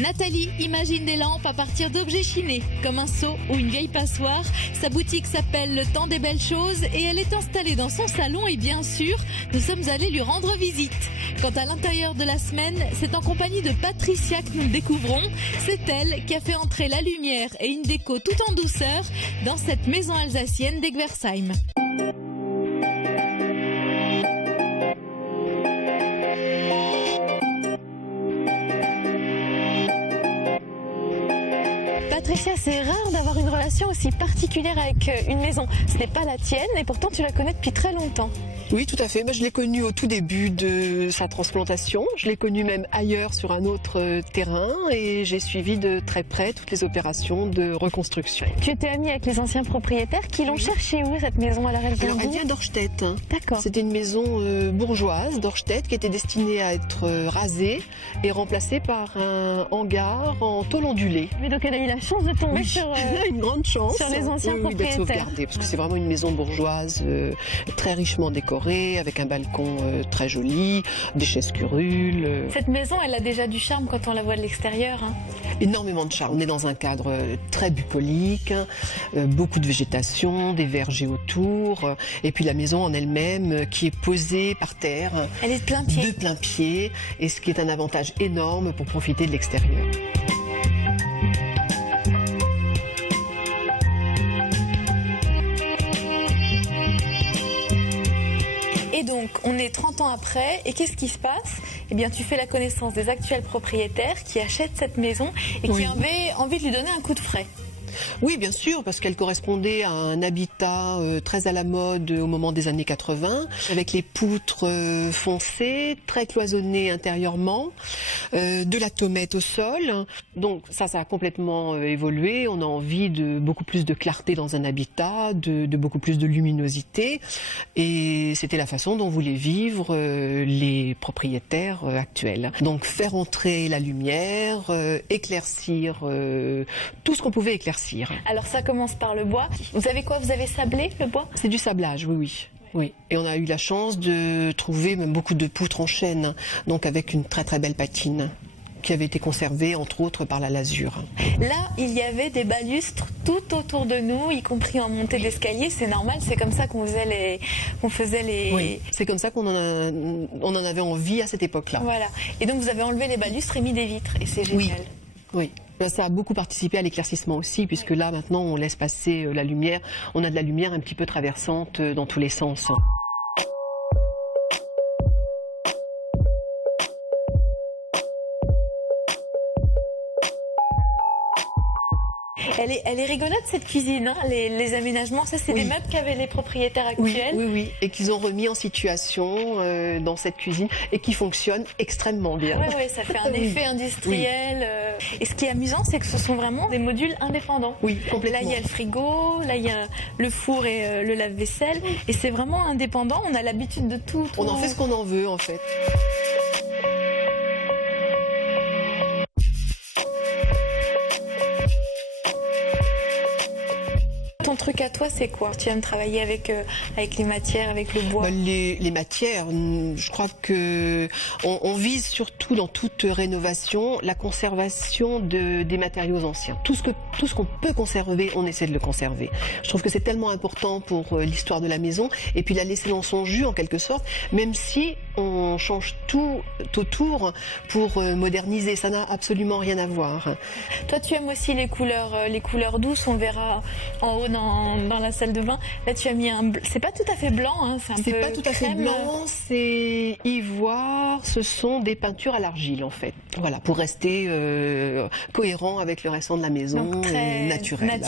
Nathalie imagine des lampes à partir d'objets chinés, comme un seau ou une vieille passoire. Sa boutique s'appelle Le Temps des Belles Choses et elle est installée dans son salon et bien sûr, nous sommes allés lui rendre visite. Quant à l'intérieur de la semaine, c'est en compagnie de Patricia que nous le découvrons. C'est elle qui a fait entrer la lumière et une déco tout en douceur dans cette maison alsacienne d'Egversheim. Patricia, c'est rare d'avoir une relation aussi particulière avec une maison. Ce n'est pas la tienne et pourtant tu la connais depuis très longtemps. Oui, tout à fait. Je l'ai connue au tout début de sa transplantation. Je l'ai connue même ailleurs sur un autre terrain et j'ai suivi de très près toutes les opérations de reconstruction. Tu étais amie avec les anciens propriétaires qui l'ont cherchée où cette maison? Alors elle vient d'Orstedt. D'accord. C'était une maison bourgeoise d'Orstedt qui était destinée à être rasée et remplacée par un hangar en tôle ondulée. Mais donc elle a eu la chance de tomber sur une grande chance sur les anciens propriétaires. D'être sauvegardée, parce que c'est vraiment une maison bourgeoise très richement décorée, avec un balcon très joli, des chaises curules. Cette maison, elle a déjà du charme quand on la voit de l'extérieur. Hein. Énormément de charme. On est dans un cadre très bucolique, beaucoup de végétation, des vergers autour, et puis la maison en elle-même qui est posée par terre. Elle est de plein pied. De plein pied, et ce qui est un avantage énorme pour profiter de l'extérieur. Et donc, on est 30 ans après, et qu'est-ce qui se passe? Eh bien, tu fais la connaissance des actuels propriétaires qui achètent cette maison et qui avaient envie de lui donner un coup de frais. Oui, bien sûr, parce qu'elle correspondait à un habitat très à la mode au moment des années 80, avec les poutres foncées, très cloisonnées intérieurement, de la tomette au sol. Donc ça a complètement évolué. On a envie de beaucoup plus de clarté dans un habitat, de beaucoup plus de luminosité. Et c'était la façon dont voulaient vivre les propriétaires actuels. Donc faire entrer la lumière, éclaircir tout ce qu'on pouvait éclaircir. Alors ça commence par le bois. Vous avez quoi? Vous avez sablé le bois? C'est du sablage, oui. Et on a eu la chance de trouver même beaucoup de poutres en chêne, donc avec une très très belle patine qui avait été conservée entre autres par la lasure. Là, il y avait des balustres tout autour de nous, y compris en montée d'escalier. C'est normal, c'est comme ça qu'on faisait les... Oui, c'est comme ça qu'on en avait envie à cette époque-là. Voilà. Et donc vous avez enlevé les balustres et mis des vitres, et c'est génial. Oui. Ça a beaucoup participé à l'éclaircissement aussi, puisque là, maintenant, on laisse passer la lumière. On a de la lumière un petit peu traversante dans tous les sens. Elle est rigolote cette cuisine, hein, les aménagements. Ça, c'est des meubles qu'avaient les propriétaires actuels. Oui, et qu'ils ont remis en situation dans cette cuisine et qui fonctionne extrêmement bien. Oui, ça fait un effet industriel. Et ce qui est amusant, c'est que ce sont vraiment des modules indépendants. Oui, complètement. Là, il y a le frigo, là, il y a le four et le lave-vaisselle. Et c'est vraiment indépendant. On a l'habitude de tout. On en fait ce qu'on en veut, en fait. Ton truc à toi, c'est quoi? Tu aimes travailler avec les matières, avec le bois? Les matières, je crois que on vise surtout dans toute rénovation la conservation des matériaux anciens. Tout ce qu'on peut conserver, on essaie de le conserver. Je trouve que c'est tellement important pour l'histoire de la maison et puis la laisser dans son jus en quelque sorte, même si on change tout autour pour moderniser. Ça n'a absolument rien à voir. Toi, tu aimes aussi les couleurs douces. On le verra en haut dans la salle de bain. Là, tu as mis un... C'est pas tout à fait blanc, hein, c'est pas tout à fait blanc, c'est ivoire. Ce sont des peintures à l'argile, en fait. Voilà, pour rester cohérent avec le restant de la maison. Donc, très naturel.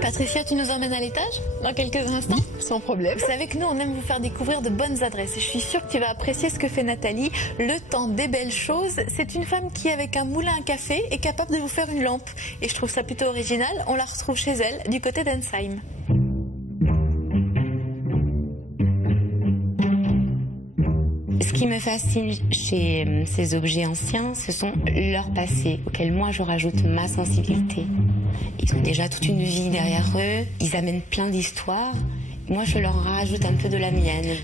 Patricia, tu nous emmènes à l'étage dans quelques instants? Oui, sans problème. Vous savez que nous, on aime vous faire découvrir de bonnes adresses. Et je suis sûre que tu vas apprécier ce que fait Nathalie. Le Temps des Belles Choses. C'est une femme qui, avec un moulin à café, est capable de vous faire une lampe. Et je trouve ça plutôt original. On la retrouve chez elle, du côté d'Ensheim. Ce qui me fascine chez ces objets anciens, ce sont leurs passés, auxquels moi je rajoute ma sensibilité. Ils ont déjà toute une vie derrière eux, ils amènent plein d'histoires. Moi je leur rajoute un peu de la mienne.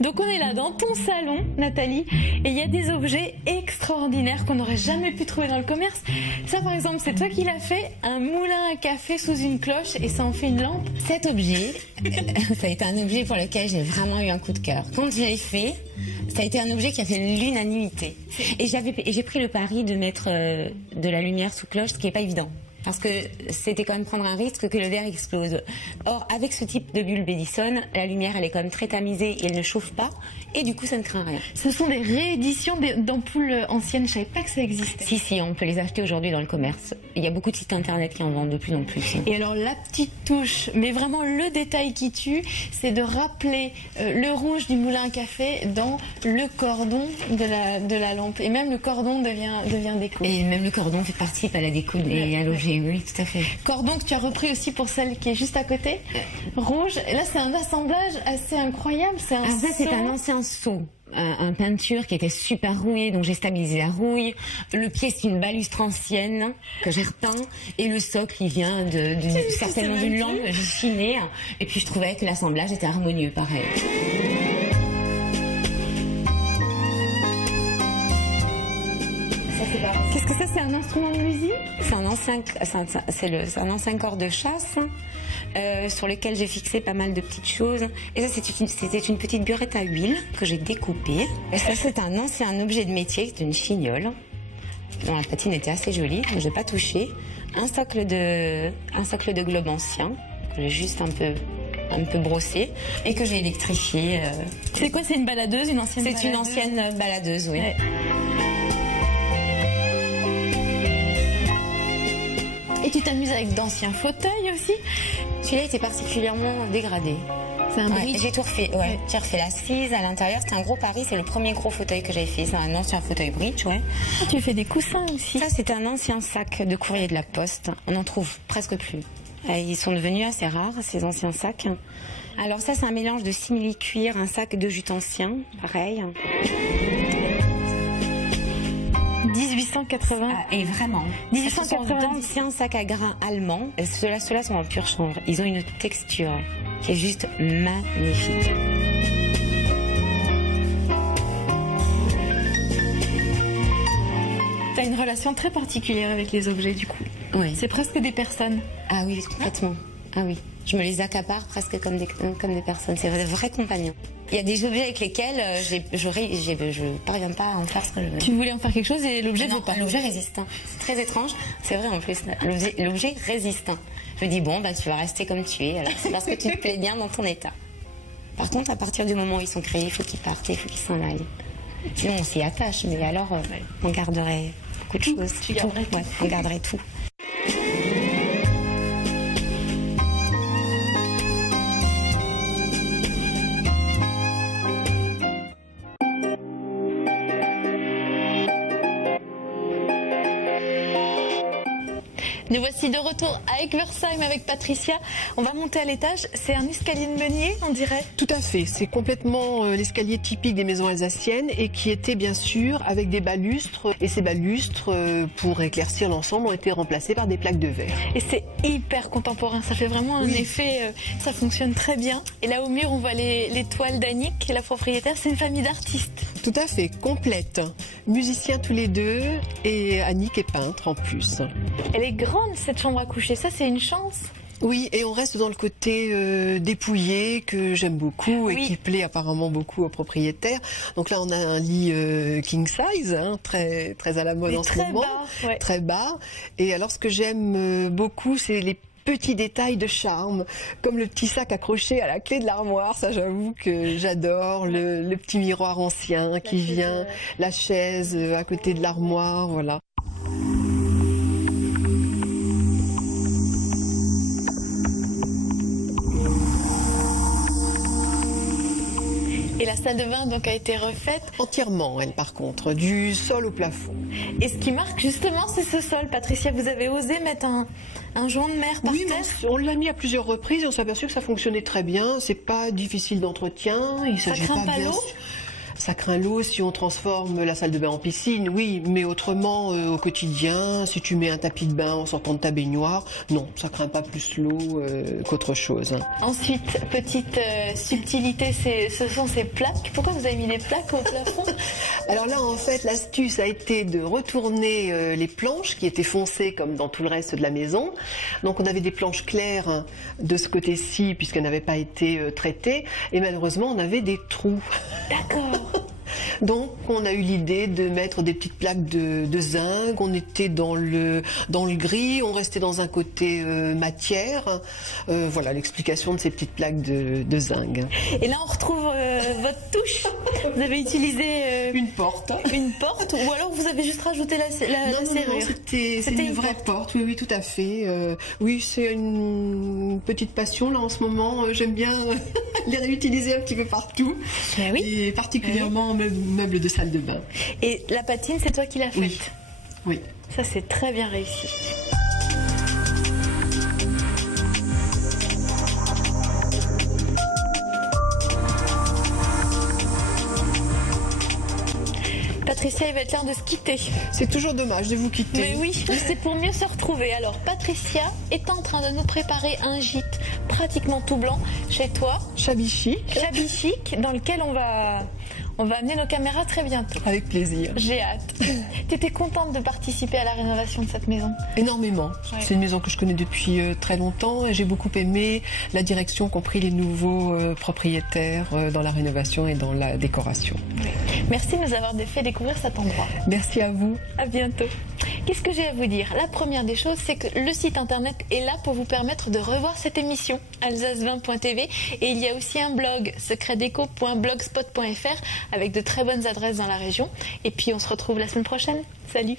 Donc on est là dans ton salon, Nathalie, et il y a des objets extraordinaires qu'on n'aurait jamais pu trouver dans le commerce. Ça par exemple, c'est toi qui l'as fait, un moulin à café sous une cloche et ça en fait une lampe. Cet objet, ça a été un objet pour lequel j'ai vraiment eu un coup de cœur. Quand je l'ai fait, ça a été un objet qui a fait l'unanimité. Et j'ai pris le pari de mettre de la lumière sous cloche, ce qui n'est pas évident. Parce que c'était quand même prendre un risque que le verre explose. Or, avec ce type de bulbe Edison, la lumière, elle est quand même très tamisée et elle ne chauffe pas. Et du coup, ça ne craint rien. Ce sont des rééditions d'ampoules anciennes. Je savais pas que ça existait. Si, on peut les acheter aujourd'hui dans le commerce. Il y a beaucoup de sites internet qui en vendent de plus en plus. Et alors, la petite touche, mais vraiment le détail qui tue, c'est de rappeler le rouge du moulin à café dans le cordon de la lampe. Et même le cordon devient déco. Et même le cordon participe à la déco et à l'objet. Oui, tout à fait. Cordon que tu as repris aussi pour celle qui est juste à côté. Rouge. Et là, c'est un assemblage assez incroyable. Ça, c'est un ancien seau. Un peinture qui était super rouillée, donc j'ai stabilisé la rouille. Le pied, c'est une balustre ancienne que j'ai repeint. Et le socle, il vient certainement d'une lampe que j'ai chinée. Et puis je trouvais que l'assemblage était harmonieux, pareil. Qu'est-ce que c'est un instrument de musique? C'est un ancien corps de chasse sur lequel j'ai fixé pas mal de petites choses. Et ça, c'était une petite burette à huile que j'ai découpée. Et ça, c'est un ancien objet de métier, c'est une chignole dont la patine était assez jolie, donc je n'ai pas touché. Un socle de globe ancien que j'ai juste un peu brossé et que j'ai électrifié. C'est quoi? C'est une baladeuse, une ancienne baladeuse? C'est une ancienne baladeuse, oui. Ouais. Et tu t'amuses avec d'anciens fauteuils aussi? Celui-là était particulièrement dégradé. C'est un bridge. J'ai tout refait. Ouais. J'ai refait l'assise à l'intérieur. C'était un gros pari. C'est le premier gros fauteuil que j'ai fait. C'est un ancien fauteuil bridge, ouais. Tu fais des coussins aussi. Ça, c'était un ancien sac de courrier de la Poste. On n'en trouve presque plus. Ils sont devenus assez rares, ces anciens sacs. Alors ça, c'est un mélange de simili-cuir, un sac de jute ancien, pareil. 1880. Et vraiment. 1880. Ce sont d'anciens sacs à grains allemands. Ceux-là sont en pur chanvre. Ils ont une texture qui est juste magnifique. Tu as une relation très particulière avec les objets du coup. Oui. C'est presque des personnes. Ah oui, complètement. Ah oui. Je me les accapare presque comme des personnes. C'est des vrais compagnons. Il y a des objets avec lesquels je parviens pas à en faire ce que je veux. Tu voulais en faire quelque chose et l'objet veut pas. L'objet résiste. C'est très étrange. C'est vrai en plus. L'objet résiste. Je me dis bon, tu vas rester comme tu es. Alors c'est parce que tu te plais bien dans ton état. Par contre, à partir du moment où ils sont créés, il faut qu'ils partent, il faut qu'ils s'en aillent. Sinon, on s'y attache. Mais alors, on garderait beaucoup de choses. On garderait tout. Nous voici de retour à Eckversheim avec Patricia. On va monter à l'étage. C'est un escalier de meunier, on dirait? Tout à fait. C'est complètement l'escalier typique des maisons alsaciennes et qui était bien sûr avec des balustres. Et ces balustres, pour éclaircir l'ensemble, ont été remplacés par des plaques de verre. Et c'est hyper contemporain. Ça fait vraiment un effet, ça fonctionne très bien. Et là au mur, on voit les toiles d'Annick, la propriétaire. C'est une famille d'artistes. Tout à fait, complète. Musiciens tous les deux et Annick est peintre en plus. Elle est grande cette chambre à coucher, ça c'est une chance. Oui, et on reste dans le côté dépouillé que j'aime beaucoup et qui plaît apparemment beaucoup aux propriétaires. Donc là, on a un lit king size, très, très à la mode en ce moment. Bas, très bas. Et alors, ce que j'aime beaucoup, c'est les petits détails de charme, comme le petit sac accroché à la clé de l'armoire. Ça, j'avoue que j'adore. Le petit miroir ancien qui vient, la chaise à côté de l'armoire, voilà. Et la salle de bain donc a été refaite Entièrement, elle, par contre, du sol au plafond. Et ce qui marque justement, c'est ce sol. Patricia, vous avez osé mettre un joint de mer par Oui, terre. on l'a mis à plusieurs reprises et on s'est aperçu que ça fonctionnait très bien. C'est pas difficile d'entretien. Il s'agit craint pas bien l'eau ? Ça craint l'eau si on transforme la salle de bain en piscine, oui, mais autrement, au quotidien, si tu mets un tapis de bain en sortant de ta baignoire, non, ça craint pas plus l'eau qu'autre chose. Ensuite, petite subtilité, ce sont ces plaques. Pourquoi vous avez mis des plaques au plafond? Alors là, en fait, l'astuce a été de retourner les planches qui étaient foncées comme dans tout le reste de la maison. Donc on avait des planches claires de ce côté-ci puisqu'elles n'avaient pas été traitées et malheureusement on avait des trous. D'accord. Donc on a eu l'idée de mettre des petites plaques de zinc, on était dans le gris, on restait dans un côté matière. Voilà l'explication de ces petites plaques de zinc. Et là on retrouve votre touche. Vous avez utilisé une porte. Une porte, ou alors vous avez juste rajouté la serrure. Non, c'était une vraie porte, oui, tout à fait. Oui, c'est une petite passion là en ce moment. J'aime bien les réutiliser un petit peu partout. Ben oui. Et particulièrement en meubles de salle de bain. Et la patine, c'est toi qui l'as faite? Oui. Oui. Ça, c'est très bien réussi. Patricia, il va être l'heure de se quitter. C'est toujours dommage de vous quitter. Mais oui, c'est pour mieux se retrouver. Alors, Patricia est en train de nous préparer un gîte pratiquement tout blanc chez toi. Shabby chic. Shabby chic, dans lequel on va amener nos caméras très bientôt. Avec plaisir. J'ai hâte. T'étais contente de participer à la rénovation de cette maison? Énormément. Ouais. C'est une maison que je connais depuis très longtemps et j'ai beaucoup aimé la direction qu'ont pris les nouveaux propriétaires dans la rénovation et dans la décoration. Oui. Merci de nous avoir fait découvrir cet endroit. Merci à vous. À bientôt. Qu'est-ce que j'ai à vous dire? La première des choses, c'est que le site internet est là pour vous permettre de revoir cette émission, alsace20.tv, et il y a aussi un blog, secretdeco.blogspot.fr, avec de très bonnes adresses dans la région. Et puis on se retrouve la semaine prochaine. Salut!